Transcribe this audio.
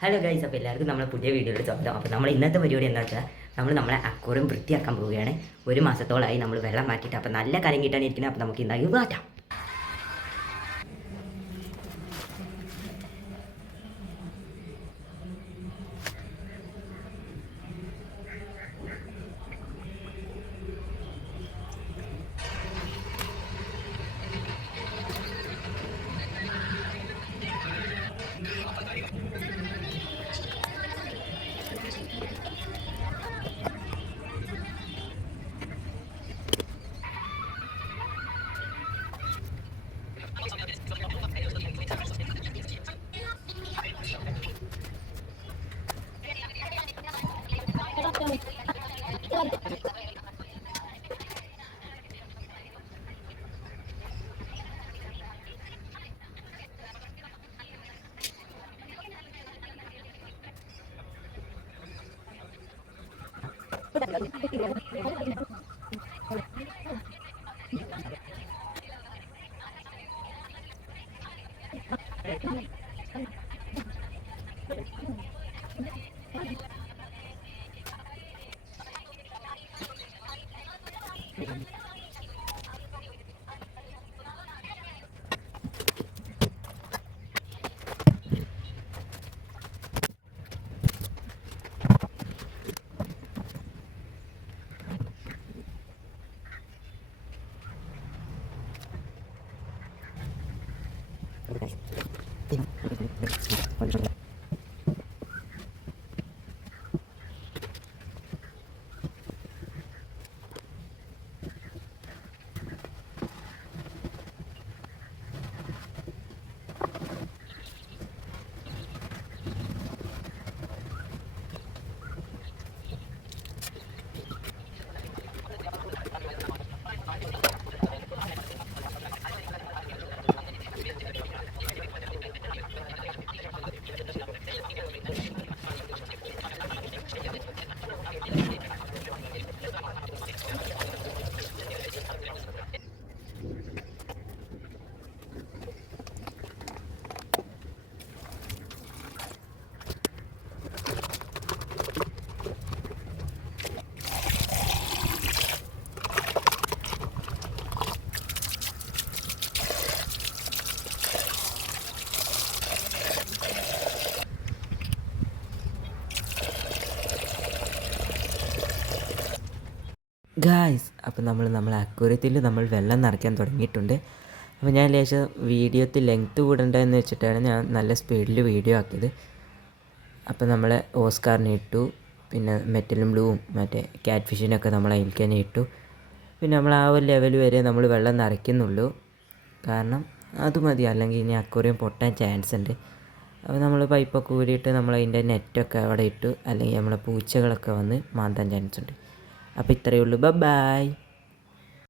Hello guys, അപ്പോൾ എല്ലാവർക്കും നമ്മുടെ പുതിയ വീഡിയോയുടെ സ്വാഗതം. അപ്പോൾ നമ്മൾ ഇന്നത്തെ പരിപാടി എന്താ വെച്ചാൽ നമ്മളെ അക്വേറിയം വൃത്തിയാക്കാൻ പോവുകയാണ്. ഒരു മാസത്തോളമായി നമ്മൾ വെള്ളം മാറ്റിയിട്ട് അപ്പോൾ നല്ല കലങ്ങിയിട്ടാണ് ഇരിക്കുന്നത്. അപ്പോൾ നമുക്ക് ഇന്നായി മാറ്റാം. ഗായ്സ്, അപ്പോൾ നമ്മളെ അക്വേറിയത്തിൽ നമ്മൾ വെള്ളം നിറയ്ക്കാൻ തുടങ്ങിയിട്ടുണ്ട്. അപ്പോൾ ഞാൻ ലേശം വീഡിയോത്തിൽ ലെങ്ത്ത് കൂടണ്ടെന്ന് വെച്ചിട്ടാണ് ഞാൻ നല്ല സ്പീഡിൽ വീഡിയോ ആക്കിയത്. അപ്പോൾ നമ്മൾ ഓസ്കാറിനെ ഇട്ടു, പിന്നെ മെറ്റലും ബ്ലൂവും മറ്റേ ക്യാറ്റ് ഫിഷിനൊക്കെ നമ്മൾ അതിലേക്ക് തന്നെ ഇട്ടു. പിന്നെ നമ്മൾ ആ ഒരു ലെവൽ വരെ നമ്മൾ വെള്ളം നിറയ്ക്കുന്നുള്ളൂ, കാരണം അത് മതി, അല്ലെങ്കിൽ ഇനി അക്വേറിയം പൊട്ടാൻ ചാൻസ് ഉണ്ട്. അപ്പോൾ നമ്മൾ പൈപ്പൊക്കെ ഊരിയിട്ട് നമ്മൾ അതിൻ്റെ നെറ്റൊക്കെ അവിടെ ഇട്ടു, അല്ലെങ്കിൽ നമ്മളെ പൂച്ചകളൊക്കെ വന്ന് മാന്താൻ ചാൻസ് ഉണ്ട്. അപ്പോൾ ഇത്രയേ ഉള്ളൂ. ബൈ.